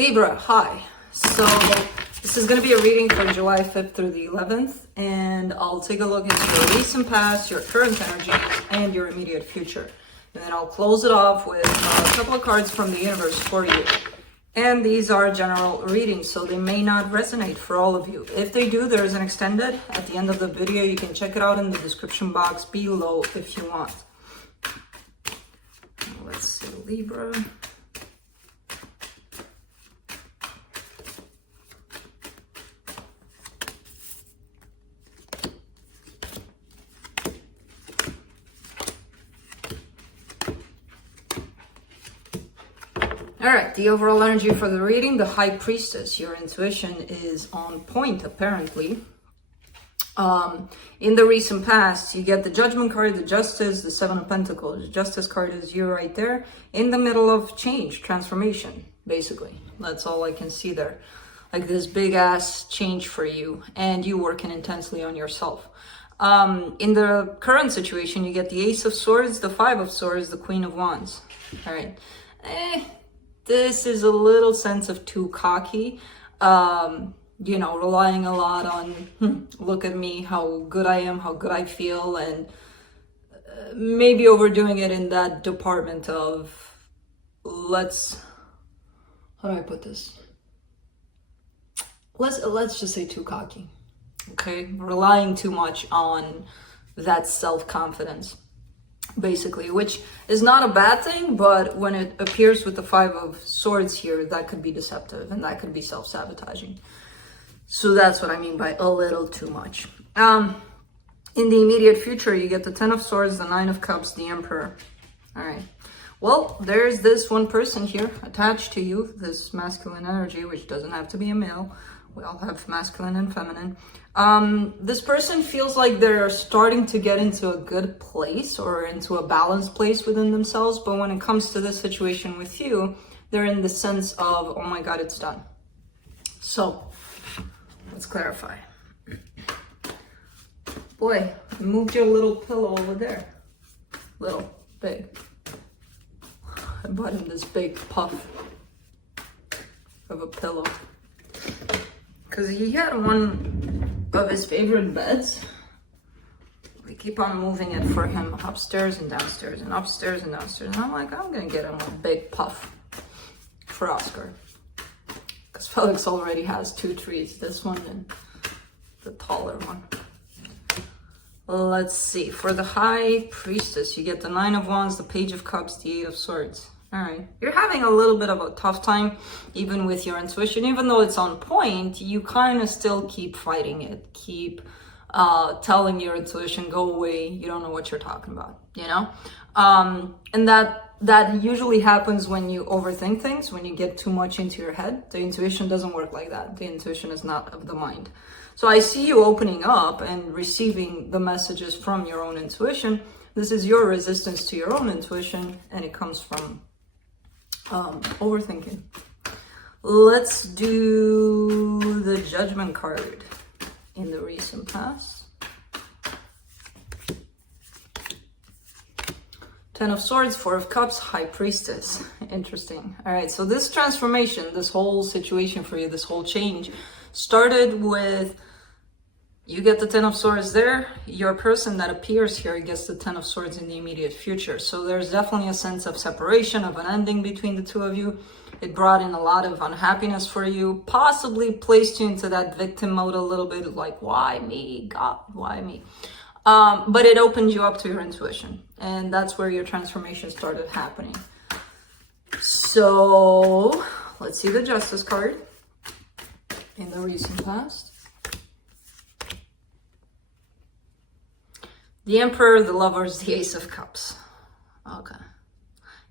Libra, hi. So this is going to be a reading for July 5th through the 11th, and I'll take a look into your recent past, your current energies, and your immediate future. And then I'll close it off with a couple of cards from the universe for you. And these are general readings, so they may not resonate for all of you. If they do, there is an extended at the end of the video. You can check it out in the description box below if you want. Let's see, Libra. All right, the overall energy for the reading, the High Priestess. Your intuition is on point, apparently. In the recent past, you get the Judgment card, the Justice, the Seven of Pentacles. The Justice card is you right there in the middle of change, transformation, basically. That's all I can see there. Like this big ass change for you, and you working intensely on yourself. In the current situation, you get the Ace of Swords, the Five of Swords, the Queen of Wands. All right. This is a little sense of too cocky, you know, relying a lot on, look at me, how good I am, how good I feel, and maybe overdoing it in that department of, how do I put this? Let's just say too cocky, okay? Relying too much on that self-confidence, basically, which is not a bad thing, but when it appears with the Five of Swords here, that could be deceptive and that could be self-sabotaging. So that's what I mean by a little too much. In the immediate future, you get the Ten of Swords, the Nine of Cups, the Emperor. All right. Well, there's this one person here attached to you, this masculine energy, which doesn't have to be a male. We all have masculine and feminine. This person feels like they're starting to get into a good place or into a balanced place within themselves. But when it comes to this situation with you, they're in the sense of, oh my God, it's done. So let's clarify. Boy, you moved your little pillow over there. Little, big. I bought him this big puff of a pillow. Because he had one of his favorite beds. We keep on moving it for him upstairs and downstairs and upstairs and downstairs. And I'm like, I'm going to get him a big puff for Oscar. Because Felix already has two trees. This one and the taller one. Let's see. For the High Priestess, you get the Nine of Wands, the Page of Cups, the Eight of Swords. All right, you're having a little bit of a tough time, even with your intuition. Even though it's on point, you kind of still keep fighting it. Keep telling your intuition, go away. You don't know what you're talking about, you know? And that usually happens when you overthink things, when you get too much into your head. The intuition doesn't work like that. The intuition is not of the mind. So I see you opening up and receiving the messages from your own intuition. This is your resistance to your own intuition, and it comes from overthinking. Let's do the Judgment card in the recent past. Ten of Swords, Four of Cups, High Priestess. Interesting. All right, so this transformation, this whole situation for you, this whole change started with you get the Ten of Swords there. Your person that appears here gets the Ten of Swords in the immediate future. So there's definitely a sense of separation, of an ending between the two of you. It brought in a lot of unhappiness for you, possibly placed you into that victim mode a little bit, like, why me, God, why me? But it opened you up to your intuition. And that's where your transformation started happening. So let's see the Justice card in the recent past. The Emperor, the Lovers, the Ace of Cups. Okay.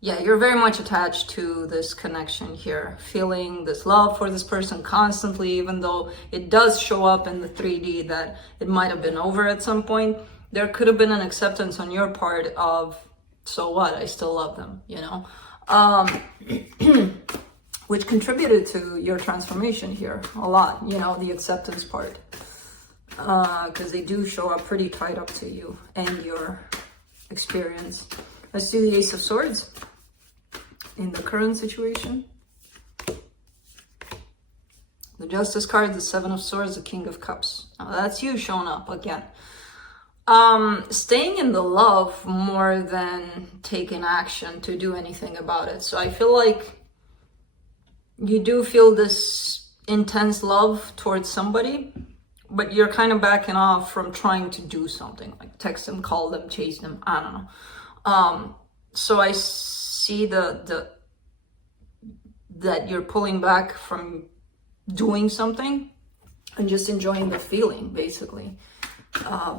Yeah, you're very much attached to this connection here. Feeling this love for this person constantly, even though it does show up in the 3D that it might have been over at some point. There could have been an acceptance on your part of, so what, I still love them, you know? Which contributed to your transformation here a lot, you know, the acceptance part. Because they do show up pretty tied up to you and your experience. Let's do the Ace of Swords in the current situation. The Justice card, the Seven of Swords, the King of Cups. Now that's you showing up again. Staying in the love more than taking action to do anything about it. So I feel like you do feel this intense love towards somebody, but you're kind of backing off from trying to do something, like text them, call them, chase them, I don't know. So I see that you're pulling back from doing something and just enjoying the feeling, basically.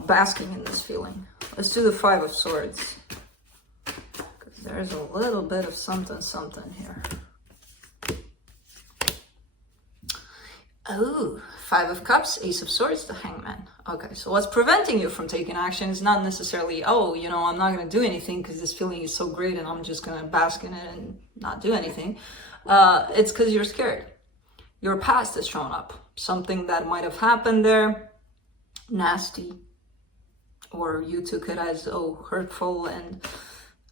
Basking in this feeling. Let's do the Five of Swords, because there's a little bit of something here. Oh, Five of Cups, Ace of Swords, the Hangman. Okay, so what's preventing you from taking action is not necessarily, oh, you know, I'm not going to do anything because this feeling is so great and I'm just going to bask in it and not do anything. It's because you're scared. Your past is showing up. Something that might have happened there, nasty, or you took it as, oh, hurtful, and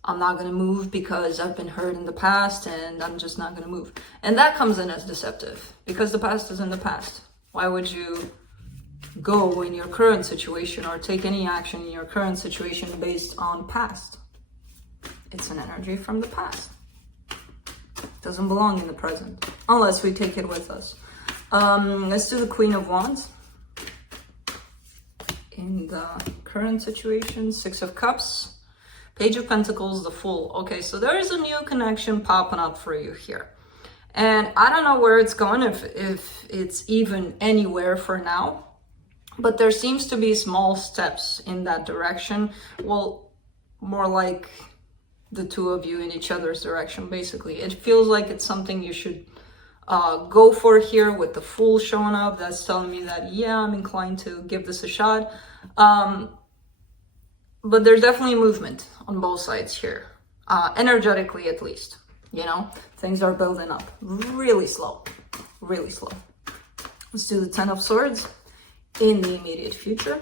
I'm not going to move because I've been hurt in the past and I'm just not going to move. And that comes in as deceptive because the past is in the past. Why would you go in your current situation or take any action in your current situation based on past? It's an energy from the past. It doesn't belong in the present unless we take it with us. Let's do the Queen of Wands. In the current situation, Six of Cups, Page of Pentacles, the Fool. Okay, so there is a new connection popping up for you here. And I don't know where it's going, if it's even anywhere for now. But there seems to be small steps in that direction. Well, more like the two of you in each other's direction, basically. It feels like it's something you should go for here with the Fool showing up. That's telling me that, yeah, I'm inclined to give this a shot. But there's definitely movement on both sides here, energetically at least. You know, things are building up really slow, really slow. Let's do the Ten of Swords in the immediate future.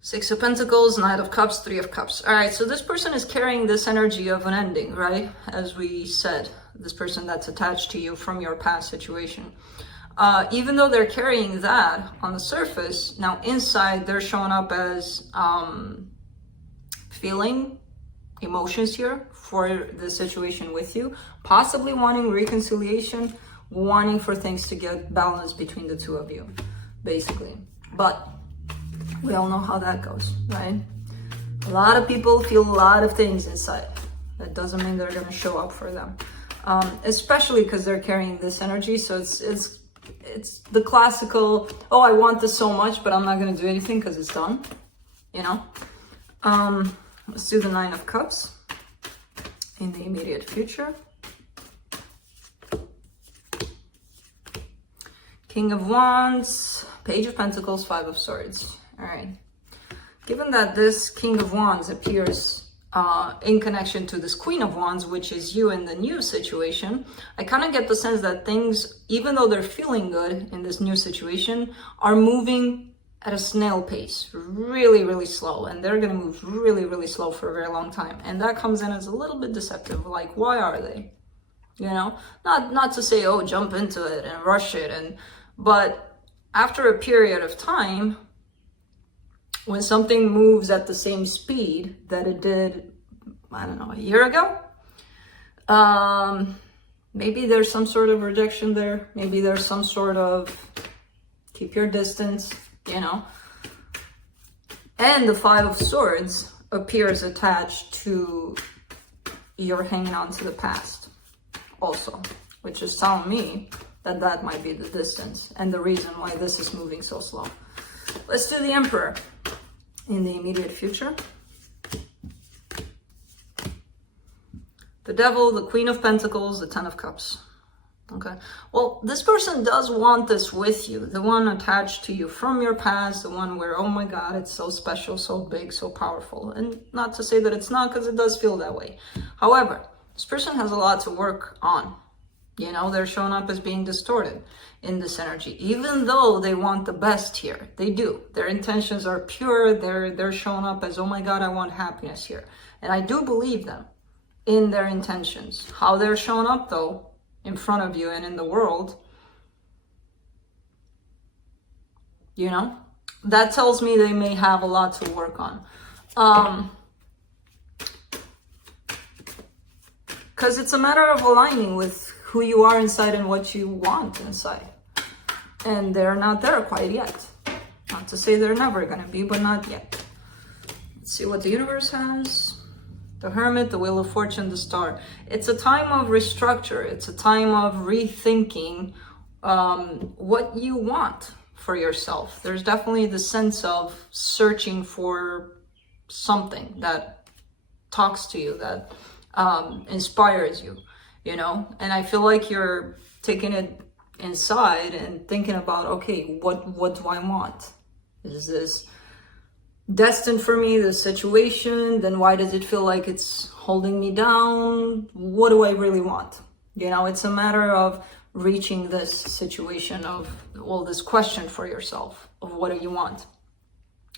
Six of Pentacles, Knight of Cups, Three of Cups. All right, so this person is carrying this energy of an ending, right? As we said, this person that's attached to you from your past situation. Even though they're carrying that on the surface, now inside they're showing up as feeling emotions here for the situation with you, possibly wanting reconciliation, wanting for things to get balanced between the two of you, basically. But we all know how that goes, right? A lot of people feel a lot of things inside. That doesn't mean they're going to show up for them, especially because they're carrying this energy. So it's the classical, oh, I want this so much, but I'm not going to do anything because it's done, you know? Let's do the Nine of Cups in the immediate future. King of Wands, Page of Pentacles, Five of Swords. All right. Given that this King of Wands appears in connection to this Queen of Wands, which is you in the new situation, I kind of get the sense that things, even though they're feeling good in this new situation, are moving at a snail pace, really, really slow. And they're going to move really, really slow for a very long time. And that comes in as a little bit deceptive. Like, why are they? You know, not to say, oh, jump into it and rush it. But after a period of time, when something moves at the same speed that it did, I don't know, a year ago, maybe there's some sort of rejection there. Maybe there's some sort of keep your distance, you know. And the Five of Swords appears attached to you're hanging on to the past also, which is telling me that that might be the distance and the reason why this is moving so slow. Let's do the Emperor in the immediate future. The Devil, the Queen of Pentacles, the Ten of Cups. Okay. Well, this person does want this with you. The one attached to you from your past, the one where, oh my God, it's so special, so big, so powerful. And not to say that it's not, because it does feel that way. However, this person has a lot to work on. You know, they're showing up as being distorted in this energy, even though they want the best here. They do. Their intentions are pure. They're showing up as, oh my God, I want happiness here. And I do believe them. in their intentions. How they're showing up though in front of you and in the world, you know, that tells me they may have a lot to work on. Because it's a matter of aligning with who you are inside and what you want inside. And they're not there quite yet. Not to say they're never going to be, but not yet. Let's see what the universe has. The Hermit, the Wheel of Fortune, the Star. It's a time of restructure. It's a time of rethinking what you want for yourself. There's definitely the sense of searching for something that talks to you, that inspires you, you know? And I feel like you're taking it inside and thinking about, okay, what do I want? Is this destined for me, this situation? Then why does it feel like it's holding me down? What do I really want? You know, it's a matter of reaching this situation of, well, this question for yourself of what do you want?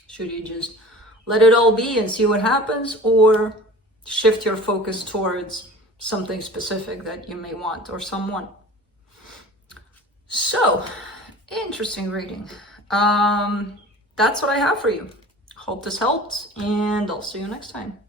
Should you just let it all be and see what happens, or shift your focus towards something specific that you may want or someone? So, interesting reading. That's what I have for you. Hope this helped, and I'll see you next time.